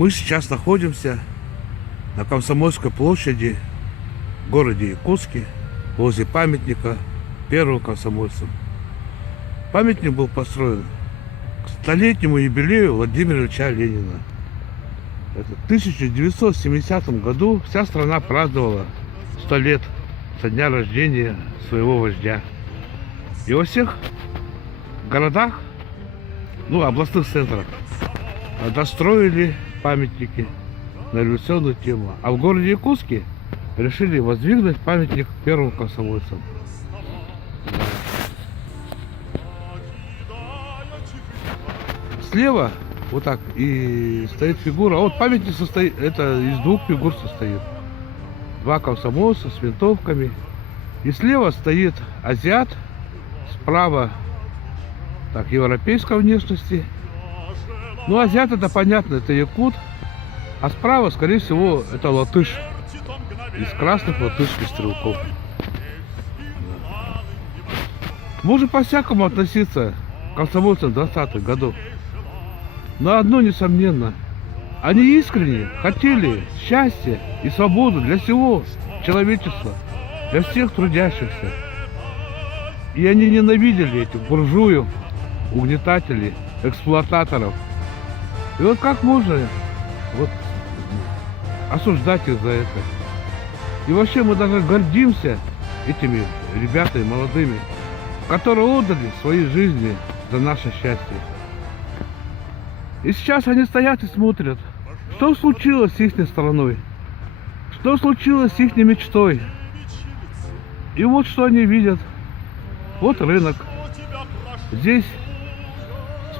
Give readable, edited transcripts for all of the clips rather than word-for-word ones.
Мы сейчас находимся на Комсомольской площади в городе Якутске, возле памятника первым комсомольцам. Памятник был построен к столетнему юбилею Владимира Ильича Ленина. Это в 1970 году вся страна праздновала 100 лет со дня рождения своего вождя. И во всех городах, областных центрах, достроили памятники на революционную тему. А в городе Якутске решили воздвигнуть памятник первым комсомольцам. Слева вот так и стоит фигура. Вот памятник состоит, это из двух фигур состоит. Два комсомольца с винтовками. И слева стоит азиат, справа европейской внешности. Азиат это понятно, это якут. А справа, скорее всего, это латыш. Из красных латышских стрелков. Можно по-всякому относиться к комсомольцам 20-х годов. Но одно несомненно. Они искренне хотели счастья и свободу для всего человечества, для всех трудящихся. И они ненавидели этих буржуев, угнетателей, эксплуататоров. И вот как можно осуждать их за это? И вообще мы даже гордимся этими ребятами молодыми, которые отдали свои жизни за наше счастье. И сейчас они стоят и смотрят, что случилось с их страной, что случилось с их мечтой. И вот что они видят. Вот рынок. Здесь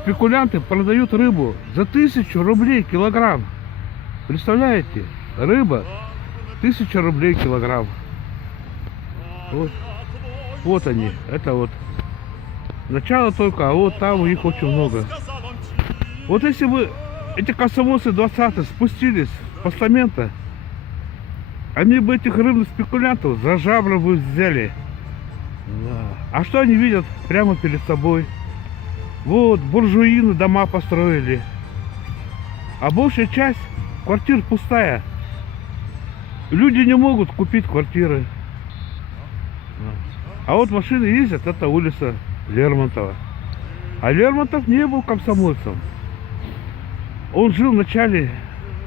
спекулянты продают рыбу за 1000 рублей килограмм. Представляете? Рыба 1000 рублей килограмм. Вот они. Это вот начало только, а вот там их очень много. Вот если бы эти комсомольцы 20-х спустились с постамента, они бы этих рыбных спекулянтов за жабры бы взяли. А что они видят прямо перед собой? Вот буржуины дома построили, а большая часть квартир пустая. Люди не могут купить квартиры. А вот машины ездят, это улица Лермонтова. А Лермонтов не был комсомольцем. Он жил в начале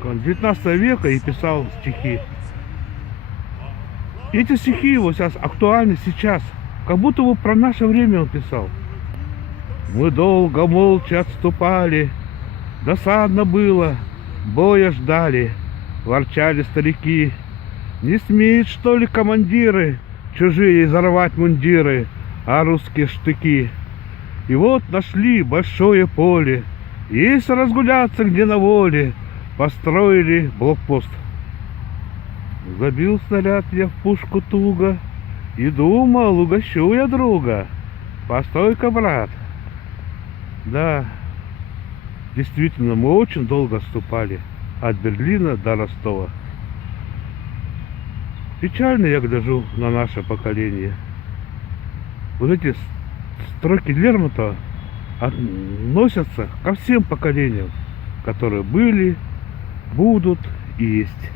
19 века и писал стихи. И эти стихи его сейчас актуальны сейчас. Как будто бы про наше время он писал. Мы долго молча отступали, досадно было, боя ждали, ворчали старики. Не смеют, что ли, командиры чужие изорвать мундиры, а русские штыки. И вот нашли большое поле, есть разгуляться где на воле, построили блокпост. Забил снаряд я в пушку туго и думал, угощу я друга. Постой-ка, брат. Да, действительно, мы очень долго отступали от Берлина до Ростова. Печально я гляжу на наше поколение. Вот эти строки Лермонтова относятся ко всем поколениям, которые были, будут и есть.